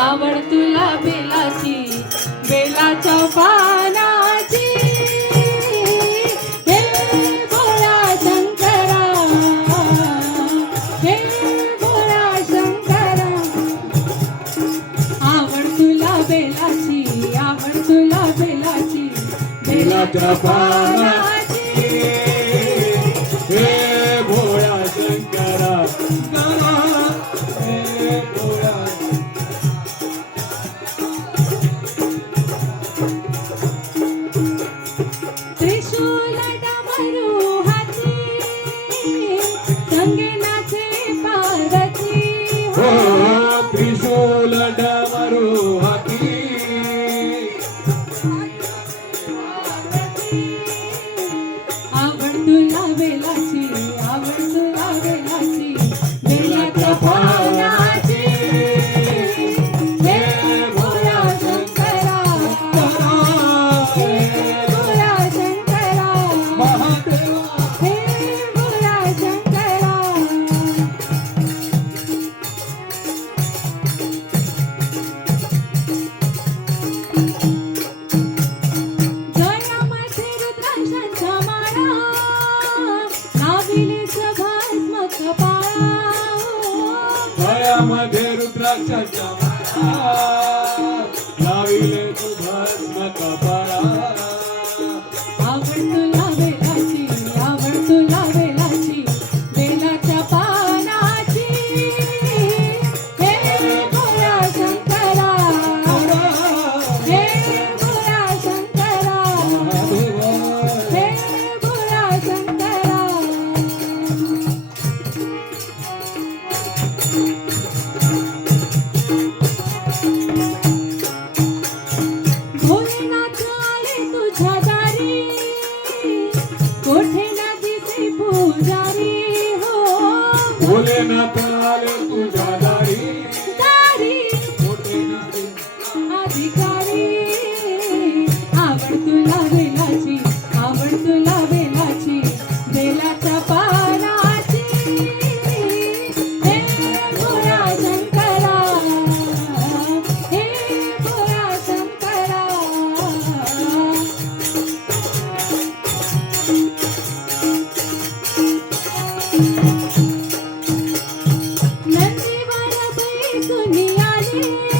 आवड तुला बेलाची बेलाच्या पानाची. हे भोळा शंकरा हे भोळा शंकरा. आवड तुला बेलाची आवड तुला बेलाची बेलाच्या पाना रंग नाचे पार्वती हो। वाहतील सभात्मक पाया मध्ये रुद्राक्षाच्या भोलेनाथ आले तुझ्या दारी. दारी. मोठे अधिकारी. आवड तुला দুনিয়া রে